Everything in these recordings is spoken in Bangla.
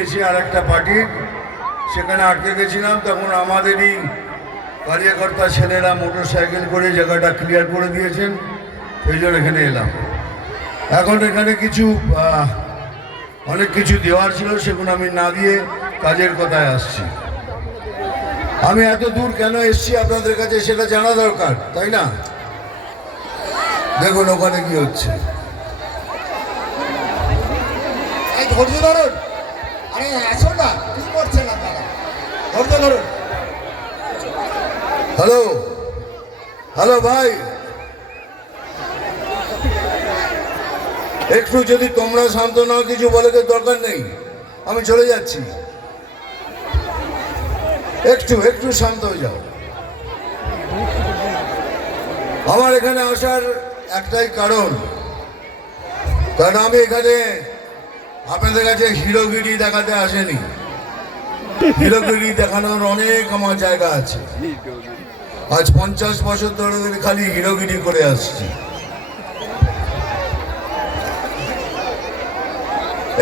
দিয়েছে আর একটা পার্টির, সেখানে আটকে গেছিলাম। তখন আমাদেরই কার্যকর্তা ছেলেরা মোটর সাইকেল করে জায়গাটা ক্লিয়ার করে দিয়েছেন, সেই জন্য এখানে এলাম। এখন এখানে কিছু অনেক কিছু দেওয়ার ছিল, সেগুলো আমি না দিয়ে কাজের কথায় আসছি। আমি এত দূর কেন এসছি আপনাদের কাছে সেটা জানা দরকার, তাই না? দেখুন ওখানে কি হচ্ছে। ধৈর্য ধরুন, আরে আসুন না, কি করছেন আপনারা? ধৈর্য ধরুন। হ্যালো হ্যালো ভাই, একটু যদি তোমরা শান্ত নাও, কিছু বলে দরকার নেই, আমি চলে যাচ্ছি। একটু একটু শান্ত হয়ে যাও। আমার এখানে আসার একটাই কারণ আমি এখানে আপনাদের কাছে হিরোগিরি দেখাতে আসেনি। হিরোগিরি দেখানোর অনেক আমার জায়গা আছে। আজ 50 বছর ধরে খালি হিরোগিরি করে আসছি।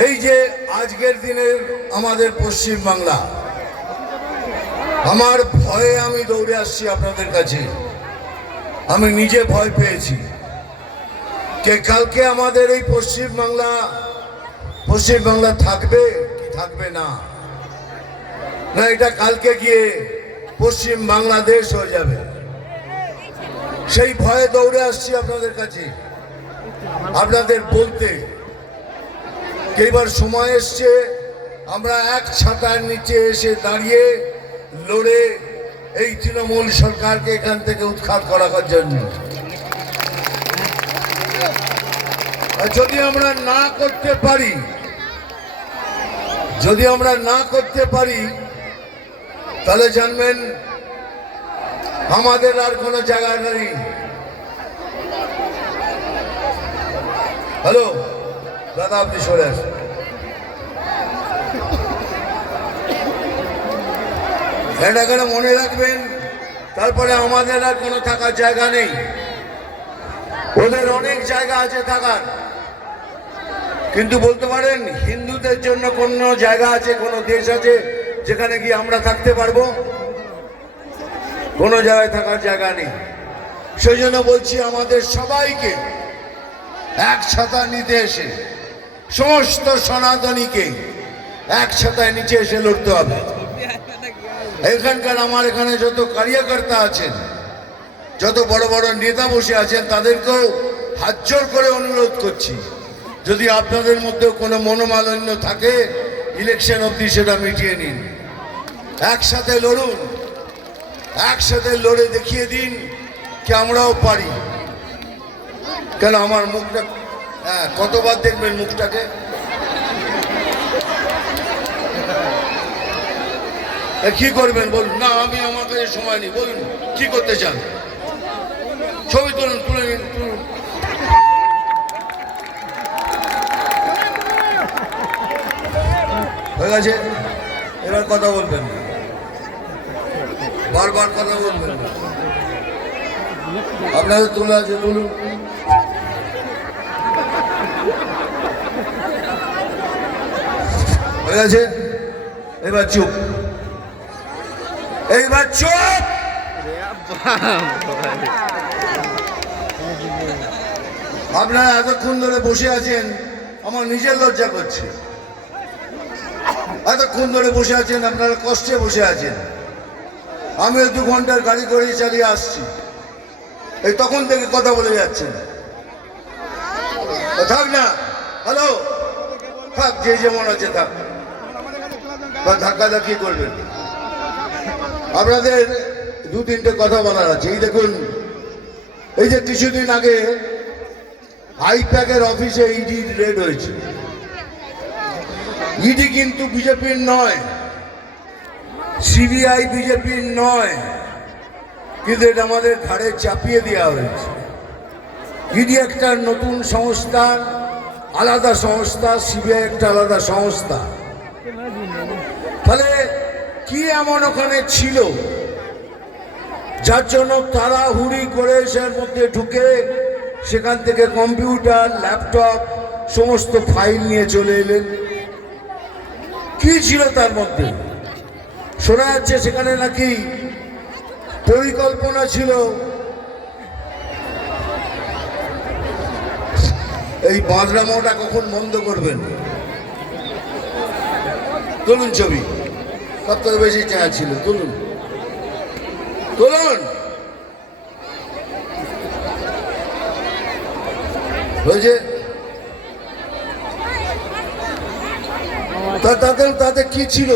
এই যে আজকের দিনের আমাদের পশ্চিম বাংলা, আমার ভয়ে আমি দৌড়ে আসছি আপনাদের কাছে। আমি নিজে ভয় পেয়েছি যে কালকে আমাদের এই পশ্চিম বাংলা থাকবে কি থাকবে না, না এটা কালকে গিয়ে পশ্চিম বাংলাদেশ হয়ে যাবে। সেই ভয়ে দৌড়ে আসছি আপনাদের কাছে, আপনাদের বলতে এবার সময় এসছে আমরা এক ছাতার নিচে এসে দাঁড়িয়ে লড়ে এই তৃণমূল সরকারকে এখান থেকে উৎখাত করার জন্য। যদি আমরা না করতে পারি তাহলে জানবেন আমাদের আর কোনো জায়গা নেই। হ্যালো দাদা, আপনি সরে আসুন। এটা করে মনে রাখবেন, তারপরে আমাদের আর কোনো থাকার জায়গা নেই। ওদের অনেক জায়গা আছে থাকার, কিন্তু বলতে পারেন হিন্দুদের জন্য কোনো জায়গা আছে, কোনো দেশ আছে যেখানে গিয়ে আমরা থাকতে পারবো? কোনো জায়গায় থাকার জায়গা নেই। সেই জন্য বলছি আমাদের সবাইকে এক ছাতা নিতে এসে, সমস্ত সনাতনীকে এক ছাতায় নিচে এসে লড়তে হবে। এখানকার আমার এখানে যত কার্যকর্তা আছেন, যত বড় বড় নেতা বসে আছেন, তাদেরকেও হাত জোর করে অনুরোধ করছি, যদি আপনাদের মধ্যেও কোনো মনোমালিন্য থাকে ইলেকশন অবধি সেটা মিটিয়ে নিন। একসাথে লড়ুন, একসাথে লড়ে দেখিয়ে দিন কি আমরাও পারি। কেন আমার মুখটা কতবার দেখবেন মুখটাকে? কি করবেন বলুন? না আমি আমার কাছে সময় নেই, বলুন কি করতে চান? ছবি তুলুন, তুলে নিন, তুলুন। হয়ে গেছে, এবার কথা বলবেন, বারবার কথা বলবেন। আপনাদের তোলা আছে, তুলুন। হয়ে গেছে, এবার চুপ, এইবার চুপ। আপনারা এতক্ষণ ধরে বসে আছেন, আমার নিজের লজ্জা করছে। এতক্ষণ ধরে বসে আছেন, আপনারা কষ্টে বসে আছেন। আমি 2 ঘন্টার গাড়ি করে চালিয়ে আসছি, এই তখন থেকে কথা বলে যাচ্ছেন। থাক না, হ্যালো থাক, যে যেমন আছে থাক, ধাক্কা ধাক্কি করবেন। আপনাদের 2-3টে কথা বলার আছে। এই দেখুন, এই যে কিছুদিন আগে আইপ্যাকের অফিসে ইডি রেড হয়েছে। ইডি কিন্তু বিজেপির নয়, সিবিআই বিজেপির নয়, কিন্তু এটা আমাদের ঘাড়ে চাপিয়ে দেওয়া হয়েছে। ইডি একটা নতুন সংস্থা, আলাদা সংস্থা, সিবিআই একটা আলাদা সংস্থা। তাহলে কি এমন ওখানে ছিল যার জন্য তাড়াহুড়ি করে সের মধ্যে ঢুকে সেখান থেকে কম্পিউটার, ল্যাপটপ, সমস্ত ফাইল নিয়ে চলে এলেন? কি কি ছিল তার মধ্যে? শোনা যাচ্ছে সেখানে নাকি পরিকল্পনা ছিল এই বাঁধরামোটা কখন বন্ধ করবেন। তুলুন ছবি, সব থেকে বেশি চাওয়া ছিল, তুলুন তুলুন। হয়েছে তাতে কি ছিল?